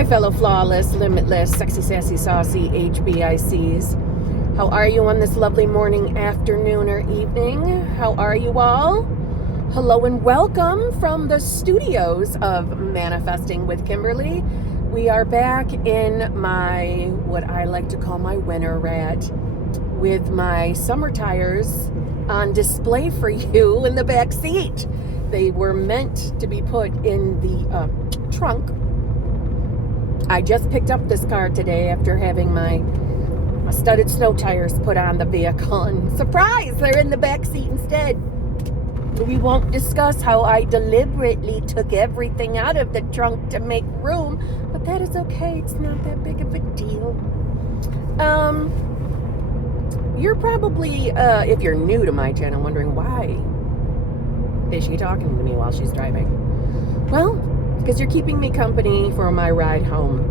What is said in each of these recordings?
my fellow flawless, limitless, sexy, sassy, saucy HBICs. How are you on this lovely morning, afternoon, or evening? How are you all? Hello and welcome from the studios of Manifesting with Kimberly. We are back in my, what I like to call my winter rat, with my summer tires on display for you in the back seat. They were meant to be put in the trunk. I just picked up this car today after having my studded snow tires put on the vehicle, and surprise, they're in the back seat instead. We won't discuss how I deliberately took everything out of the trunk to make room, but that is okay. It's not that big of a deal. You're probably, if you're new to my channel, wondering why is she talking to me while she's driving? Well, because you're keeping me company for my ride home.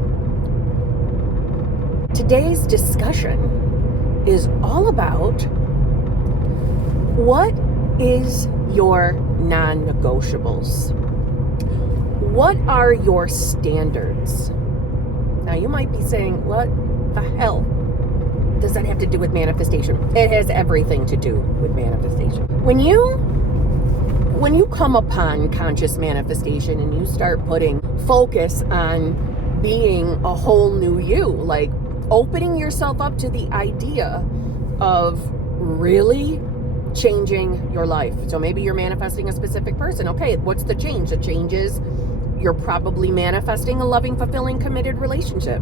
Today's discussion is all about what is your non-negotiables. What are your standards? Now you might be saying, what the hell does that have to do with manifestation? It has everything to do with manifestation. When you come upon conscious manifestation and you start putting focus on being a whole new you, like opening yourself up to the idea of really changing your life. So maybe you're manifesting a specific person. Okay, what's the change? The change is you're probably manifesting a loving, fulfilling, committed relationship.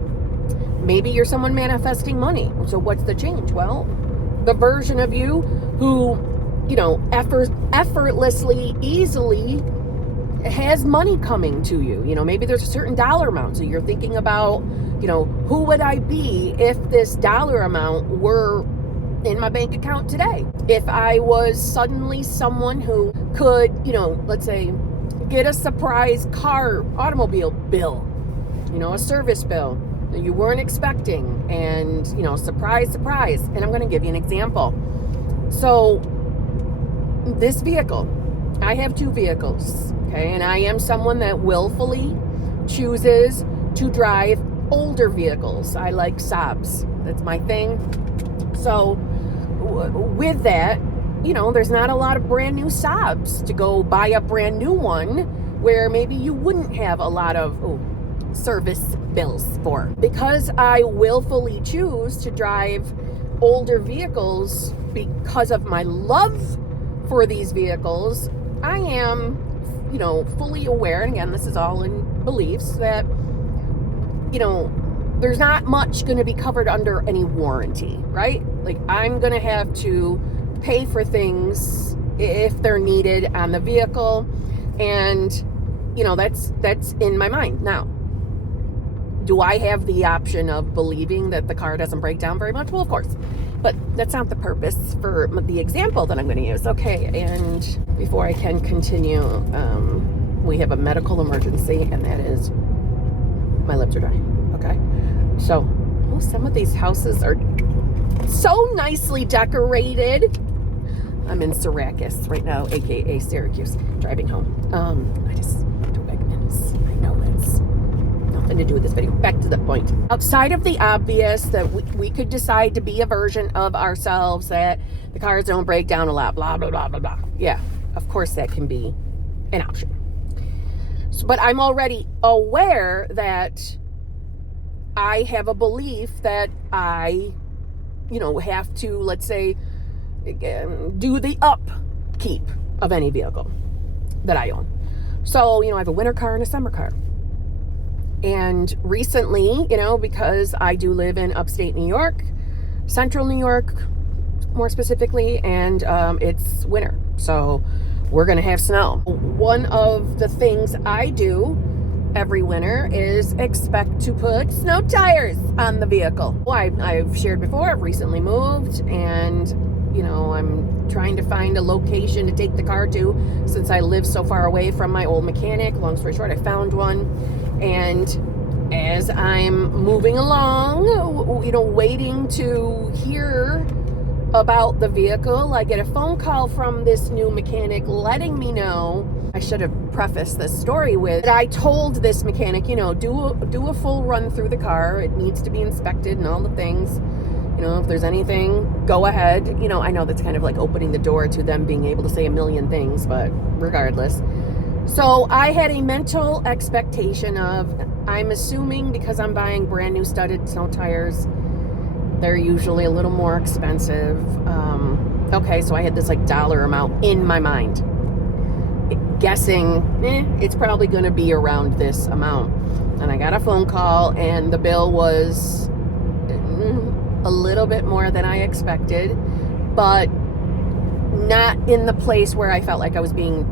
Maybe you're someone manifesting money. So what's the change? Well, the version of you who, effortlessly, easily has money coming to you. Maybe there's a certain dollar amount. So you're thinking about, who would I be if this dollar amount were in my bank account today? If I was suddenly someone who could, let's say, get a surprise automobile bill, a service bill that you weren't expecting, and, surprise, surprise. And I'm going to give you an example. So this vehicle, I have two vehicles, okay? And I am someone that willfully chooses to drive older vehicles. I like Saabs. That's my thing. So with that, there's not a lot of brand new Saabs to go buy a brand new one where maybe you wouldn't have a lot of service bills for. Because I willfully choose to drive older vehicles because of my love for these vehicles, I am, fully aware, and again, this is all in beliefs, that, there's not much going to be covered under any warranty, right? Like, I'm going to have to pay for things if they're needed on the vehicle, and, that's in my mind. Now, do I have the option of believing that the car doesn't break down very much? Well, of course. But that's not the purpose for the example that I'm going to use. Okay, and before I can continue, we have a medical emergency, and that is my lips are dry. Okay, so some of these houses are so nicely decorated. I'm in Syracuse right now, aka Syracuse, driving home. I just went to Wegmans. I know that's nothing to do with this video. Back to the point. Outside of the obvious that we could decide to be a version of ourselves, that the cars don't break down a lot, blah, blah, blah, blah, blah. Yeah, of course that can be an option. So, but I'm already aware that I have a belief that I, have to, let's say, do the upkeep of any vehicle that I own. So, I have a winter car and a summer car. And recently, because I do live in upstate New York, central New York, more specifically, and it's winter. So we're going to have snow. One of the things I do every winter is expect to put snow tires on the vehicle. I've shared before, I've recently moved, and, I'm trying to find a location to take the car to, since I live so far away from my old mechanic. Long story short, I found one. And as I'm moving along, waiting to hear about the vehicle, I get a phone call from this new mechanic letting me know I should have prefaced this story with that I told this mechanic, you know, do a full run through the car. It needs to be inspected and all the things. You know, if there's anything, go ahead. You know, I know that's kind of like opening the door to them being able to say a million things, but regardless. So I had a mental expectation of, I'm assuming because I'm buying brand new studded snow tires, they're usually a little more expensive. Okay, so I had this like dollar amount in my mind, guessing it's probably going to be around this amount. And I got a phone call, and the bill was a little bit more than I expected, but not in the place where I felt like I was being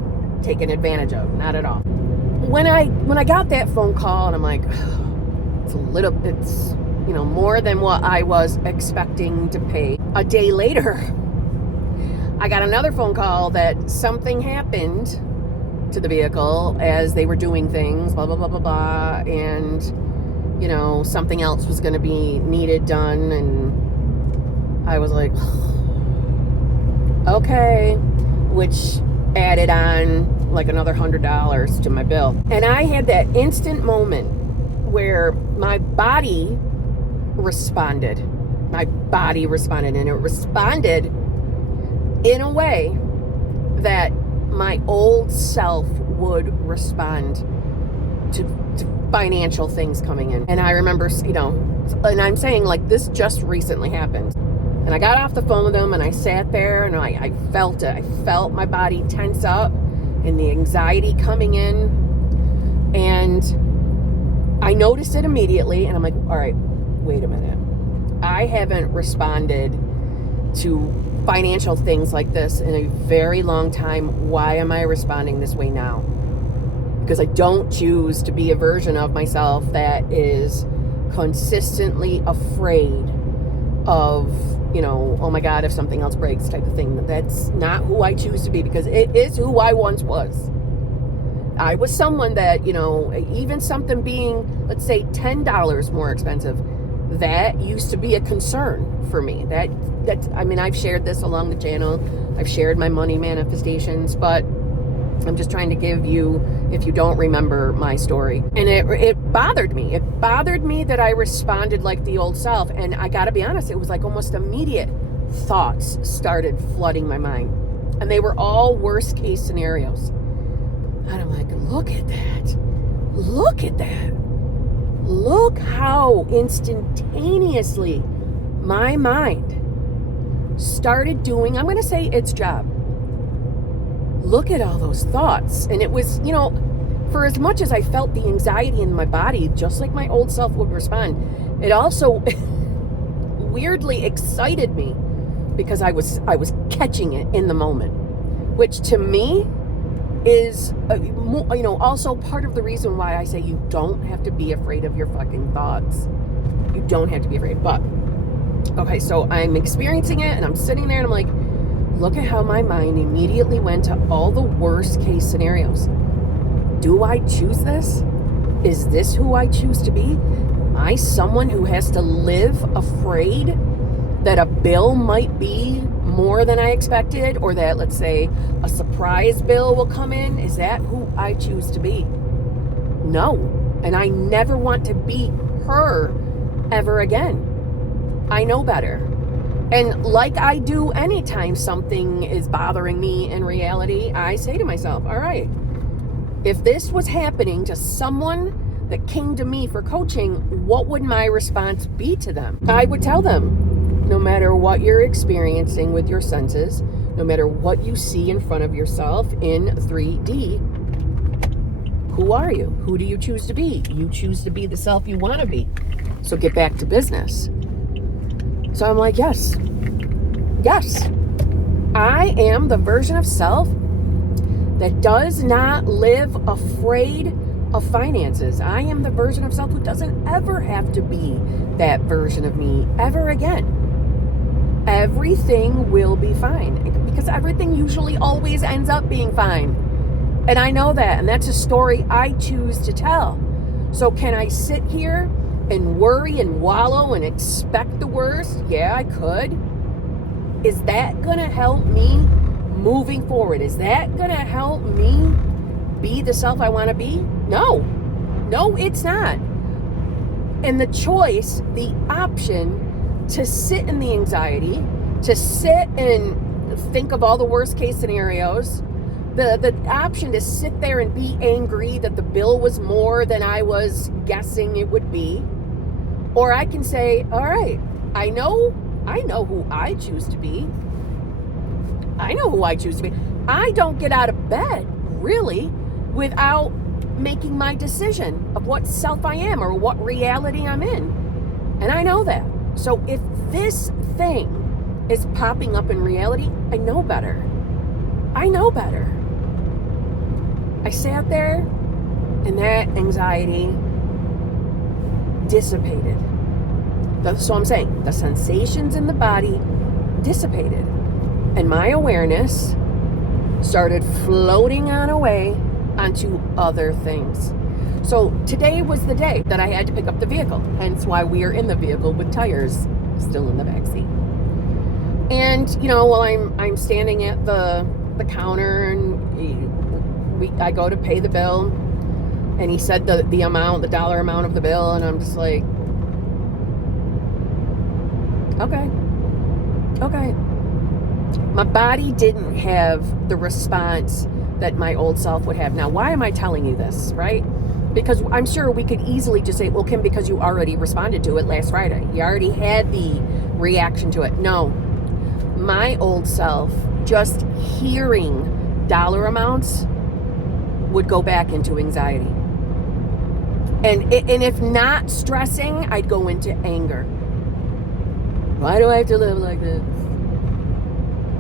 taken advantage of. Not at all. When I got that phone call, and I'm like, it's you know, more than what I was expecting to pay. A day later, I got another phone call that something happened to the vehicle as they were doing things, blah, blah, blah, blah, blah, and, you know, something else was going to be needed done, and I was like, okay, which added on like another $100 to my bill. And I had that instant moment where my body responded, and it responded in a way that my old self would respond to financial things coming in. And I remember, you know, and I'm saying like this just recently happened. And I got off the phone with him, and I sat there, and I felt it. I felt my body tense up and the anxiety coming in. And I noticed it immediately, and I'm like, all right, wait a minute. I haven't responded to financial things like this in a very long time. Why am I responding this way now? Because I don't choose to be a version of myself that is consistently afraid of, you know, oh my God, if something else breaks type of thing. That's not who I choose to be, because it is who I once was. I was someone that, you know, even something being, let's say, $10 more expensive, that used to be a concern for me. That I mean, I've shared this along the channel. I've shared my money manifestations, but I'm just trying to give you, if you don't remember my story. And it bothered me. It bothered me that I responded like the old self. And I gotta be honest, it was like almost immediate thoughts started flooding my mind. And they were all worst case scenarios. And I'm like, look at that. Look at that. Look how instantaneously my mind started doing, I'm going to say, its job. Look at all those thoughts. And it was, you know, for as much as I felt the anxiety in my body, just like my old self would respond, it also weirdly excited me because I was catching it in the moment, which to me is, you know, also part of the reason why I say you don't have to be afraid of your fucking thoughts. You don't have to be afraid. But, okay, so I'm experiencing it, and I'm sitting there, and I'm like, look at how my mind immediately went to all the worst case scenarios. Do I choose this? Is this who I choose to be? Am I someone who has to live afraid that a bill might be more than I expected, or that, let's say, a surprise bill will come in? Is that who I choose to be? No. And I never want to be her ever again. I know better. And like I do anytime something is bothering me in reality, I say to myself, all right, if this was happening to someone that came to me for coaching, what would my response be to them? I would tell them, no matter what you're experiencing with your senses, no matter what you see in front of yourself in 3D, who are you? Who do you choose to be? You choose to be the self you want to be. So get back to business. So I'm like, yes, I am the version of self that does not live afraid of finances. I am the version of self who doesn't ever have to be that version of me ever again. Everything will be fine, because everything usually always ends up being fine. And I know that, and that's a story I choose to tell. So can I sit here and worry and wallow and expect the worst? Yeah, I could. Is that going to help me moving forward? Is that going to help me be the self I want to be? No, it's not. And the choice, the option to sit in the anxiety, to sit and think of all the worst case scenarios, the option to sit there and be angry that the bill was more than I was guessing it would be. Or I can say, all right, I know who I choose to be. I know who I choose to be. I don't get out of bed, really, without making my decision of what self I am or what reality I'm in. And I know that. So if this thing is popping up in reality, I know better. I know better. I sat there and that anxiety dissipated. So I'm saying the sensations in the body dissipated. And my awareness started floating on away onto other things. So today was the day that I had to pick up the vehicle, hence why we are in the vehicle with tires still in the back seat. And while I'm standing at the counter and I go to pay the bill, and he said the dollar amount of the bill, and I'm just like, okay. My body didn't have the response that my old self would have. Now, why am I telling you this, right? Because I'm sure we could easily just say, well, Kim, because you already responded to it last Friday. You already had the reaction to it. No. My old self, just hearing dollar amounts, would go back into anxiety. And if not stressing, I'd go into anger. Why do I have to live like this?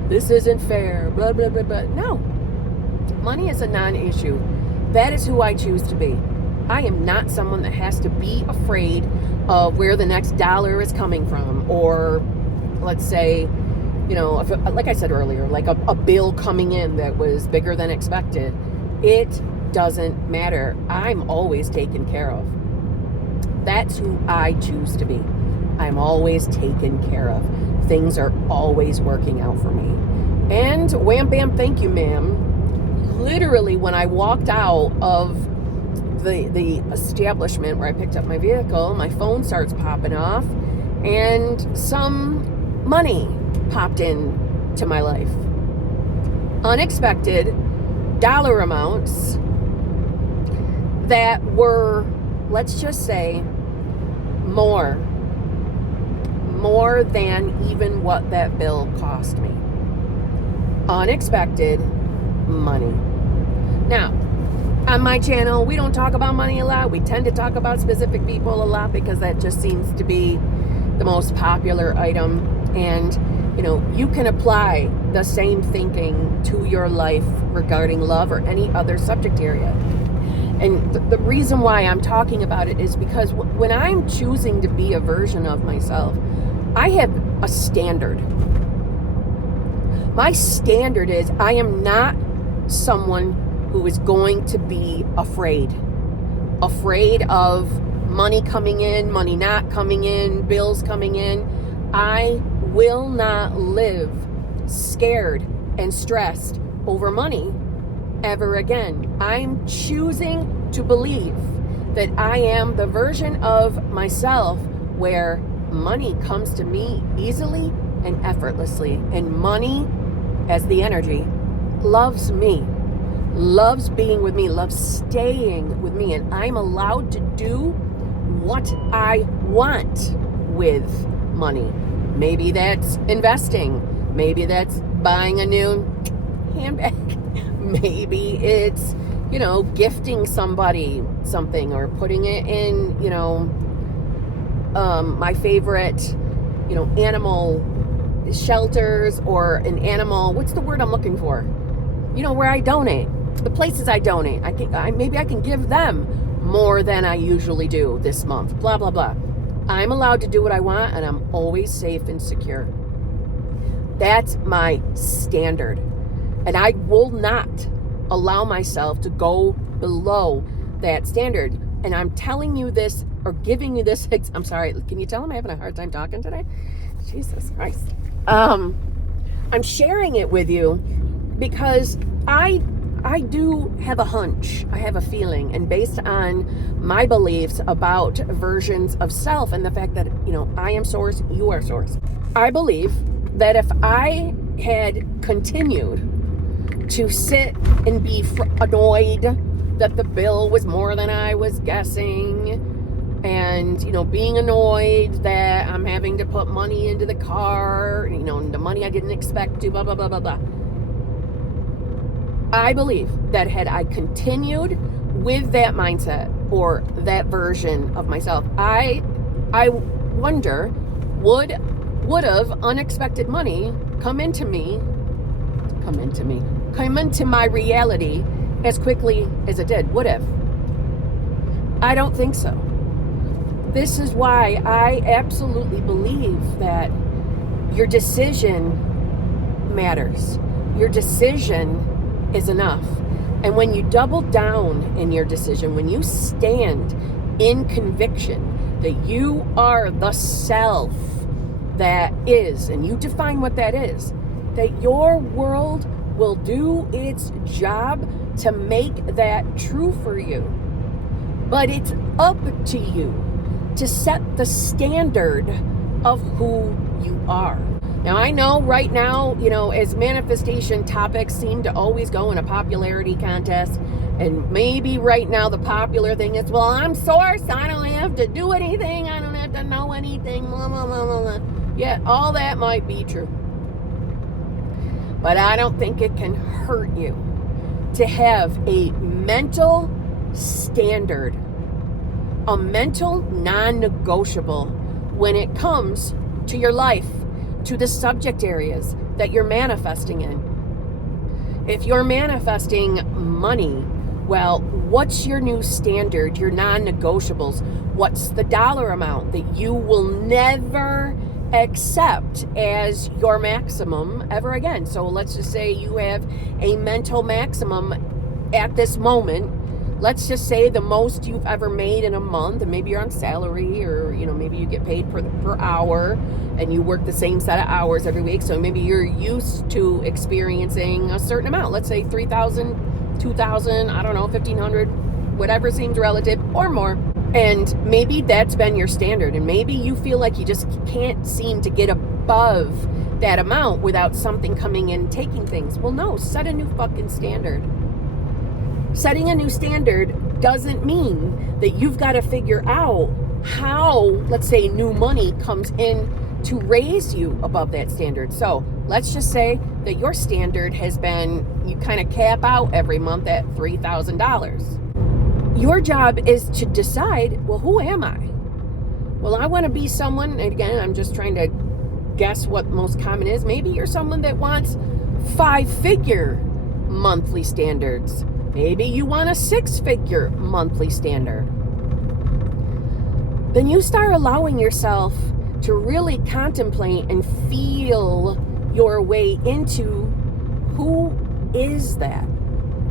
This isn't fair, blah, blah, blah, blah. No. Money is a non-issue. That is who I choose to be. I am not someone that has to be afraid of where the next dollar is coming from. Or, let's say, if, like I said earlier, like a bill coming in that was bigger than expected. It doesn't matter. I'm always taken care of. That's who I choose to be. I'm always taken care of. Things are always working out for me. And wham, bam, thank you, ma'am. Literally, when I walked out of the establishment where I picked up my vehicle, my phone starts popping off, and some money popped in to my life. Unexpected dollar amounts that were, let's just say, more than even what that bill cost me. Unexpected money. Now, on my channel, we don't talk about money a lot. We tend to talk about specific people a lot because that just seems to be the most popular item. And, you can apply the same thinking to your life regarding love or any other subject area. And the reason why I'm talking about it is because when I'm choosing to be a version of myself, I have a standard. My standard is I am not someone who is going to be afraid of money coming in, money not coming in, bills coming in. I will not live scared and stressed over money ever again. I'm choosing to believe that I am the version of myself where money comes to me easily and effortlessly. And money, as the energy, loves me, loves being with me, loves staying with me. And I'm allowed to do what I want with money. Maybe that's investing. Maybe that's buying a new handbag. Maybe it's, gifting somebody something or putting it in, my favorite, animal shelters or an animal, what's the word I'm looking for? Where I donate. The places I donate. Maybe I can give them more than I usually do this month. Blah, blah, blah. I'm allowed to do what I want, and I'm always safe and secure. That's my standard. And I will not allow myself to go below that standard. And I'm telling you this, or giving you this, I'm sorry, can you tell I'm having a hard time talking today? Jesus Christ. I'm sharing it with you because I I do have a hunch, I have a feeling, and based on my beliefs about versions of self and the fact that, I am source, you are source. I believe that if I had continued to sit and be annoyed that the bill was more than I was guessing, and, being annoyed that I'm having to put money into the car, the money I didn't expect to, blah, blah, blah, blah, blah. I believe that had I continued with that mindset or that version of myself, I wonder, would have unexpected money come into my reality as quickly as it did? Would have. I don't think so. This is why I absolutely believe that your decision matters. Your decision is enough. And when you double down in your decision, when you stand in conviction that you are the self that is, and you define what that is, that your world will do its job to make that true for you. But it's up to you to set the standard of who you are. Now, I know right now, as manifestation topics seem to always go in a popularity contest, and maybe right now the popular thing is, well, I'm source, I don't have to do anything, I don't have to know anything, blah, blah, blah, blah, blah. Yeah, all that might be true. But I don't think it can hurt you to have a mental standard, a mental non-negotiable when it comes to your life, to the subject areas that you're manifesting in. If you're manifesting money, well, what's your new standard, your non-negotiables? What's the dollar amount that you will never accept as your maximum ever again? So let's just say you have a mental maximum at this moment. Let's just say the most you've ever made in a month, and maybe you're on salary, or maybe you get paid per hour and you work the same set of hours every week. So maybe you're used to experiencing a certain amount. Let's say 3,000, 2,000, I don't know, 1,500, whatever seems relative, or more. And maybe that's been your standard, and maybe you feel like you just can't seem to get above that amount without something coming in taking things. Well, no, set a new fucking standard. Setting a new standard doesn't mean that you've got to figure out how, let's say, new money comes in to raise you above that standard. So let's just say that your standard has been, you kind of cap out every month at $3,000. Your job is to decide, well, who am I? Well, I want to be someone, and again, I'm just trying to guess what most common is. Maybe you're someone that wants 5-figure monthly standards. Maybe you want a 6-figure monthly standard. Then you start allowing yourself to really contemplate and feel your way into who is that?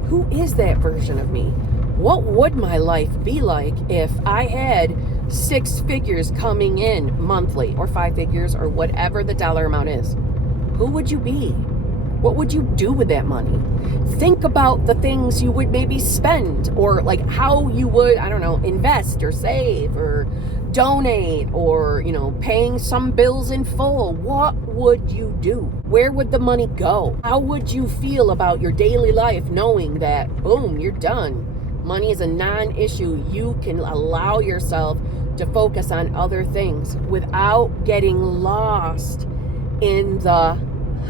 Who is that version of me? What would my life be like if I had 6 figures coming in monthly, or 5 figures, or whatever the dollar amount is? Who would you be? What would you do with that money? Think about the things you would maybe spend, or like how you would, I don't know, invest or save or donate, or, paying some bills in full. What would you do? Where would the money go? How would you feel about your daily life knowing that, boom, you're done? Money is a non-issue. You can allow yourself to focus on other things without getting lost in the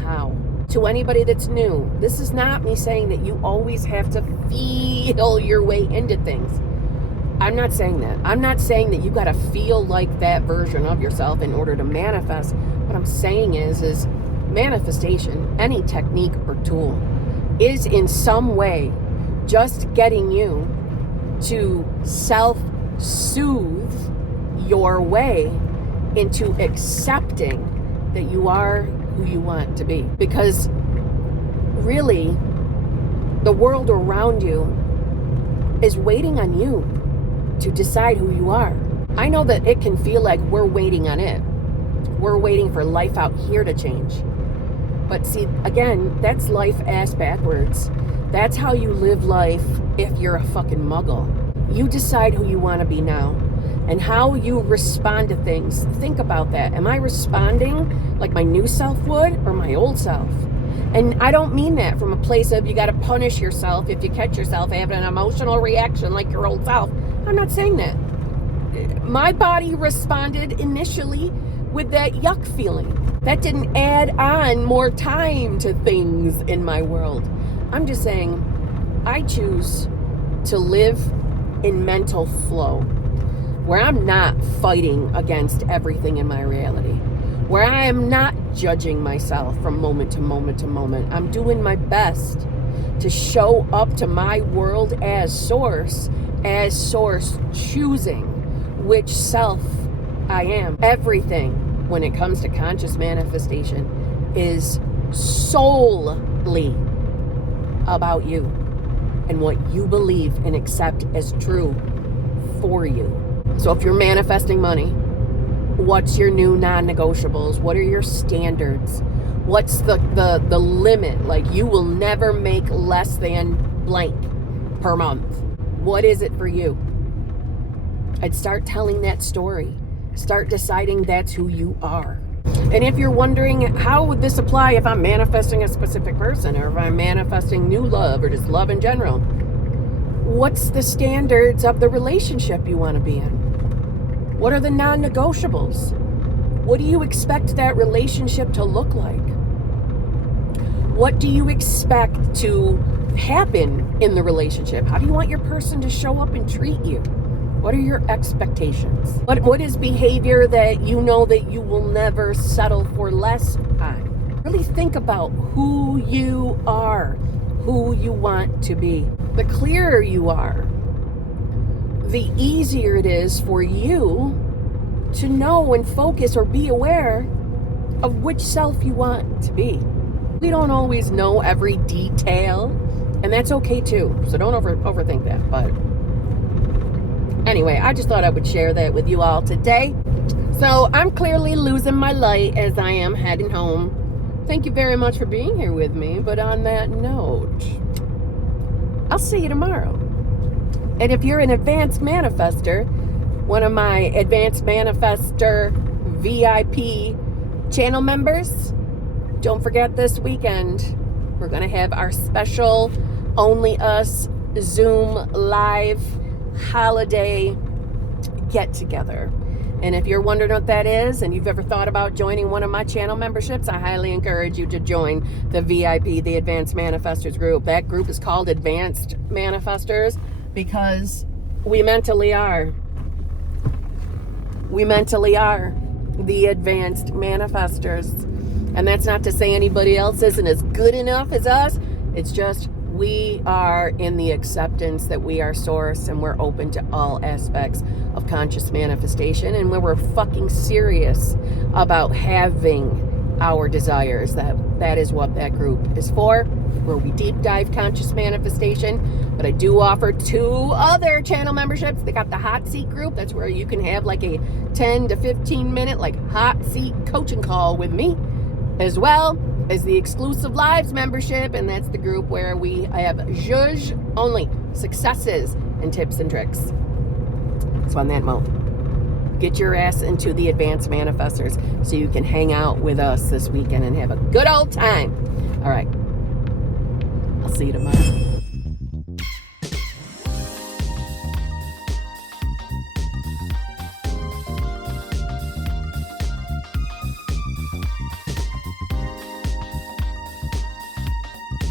how. To anybody that's new, this is not me saying that you always have to feel your way into things. I'm not saying that. I'm not saying that you got to feel like that version of yourself in order to manifest. What I'm saying is manifestation, any technique or tool, is in some way just getting you to self-soothe your way into accepting that you are who you want to be. Because really, the world around you is waiting on you to decide who you are. I know that it can feel like we're waiting on it. We're waiting for life out here to change. But see, again, that's life ass backwards. That's how you live life if you're a fucking muggle. You decide who you want to be now and how you respond to things. Think about that. Am I responding like my new self would or my old self? And I don't mean that from a place of you got to punish yourself if you catch yourself having an emotional reaction like your old self. I'm not saying that. My body responded initially with that yuck feeling. That didn't add on more time to things in my world. I'm just saying I choose to live in mental flow where I'm not fighting against everything in my reality, where I am not judging myself from moment to moment to moment. I'm doing my best to show up to my world as source choosing which self I am. Everything when it comes to conscious manifestation is solely about you and what you believe and accept as true for you. So if you're manifesting money, what's your new non-negotiables? What are your standards? What's the limit? Like, you will never make less than blank per month. What is it for you? I'd start telling that story. Start deciding that's who you are. And if you're wondering, how would this apply if I'm manifesting a specific person or if I'm manifesting new love or just love in general? What's the standards of the relationship you want to be in? What are the non-negotiables? What do you expect that relationship to look like? What do you expect to happen in the relationship? How do you want your person to show up and treat you? What are your expectations? What is behavior that you know that you will never settle for less on? Really think about who you are, who you want to be. The clearer you are, the easier it is for you to know and focus or be aware of which self you want to be. We don't always know every detail, and that's okay too. So don't overthink that. But anyway, I just thought I would share that with you all today. So I'm clearly losing my light as I am heading home. Thank you very much for being here with me. But on that note, I'll see you tomorrow. And if you're an advanced manifester, one of my advanced manifester VIP channel members, don't forget this weekend, we're going to have our special Only Us Zoom live holiday get together. And if you're wondering what that is and you've ever thought about joining one of my channel memberships, I highly encourage you to join the VIP, the Advanced Manifestors group. That group is called Advanced Manifestors because we mentally are. We mentally are the advanced manifestors. And that's not to say anybody else isn't as good enough as us. It's just we are in the acceptance that we are source and we're open to all aspects of conscious manifestation, and where we're fucking serious about having our desires. That is what that group is for, where we deep dive conscious manifestation. But I do offer 2 other channel memberships. They got the hot seat group. That's where you can have like a 10 to 15 minute like hot seat coaching call with me, as well as the exclusive lives membership. And that's the group where we have judge only successes and tips and tricks. So on that note, get your ass into the Advanced Manifestors so you can hang out with us this weekend and have a good old time. All right. I'll see you tomorrow.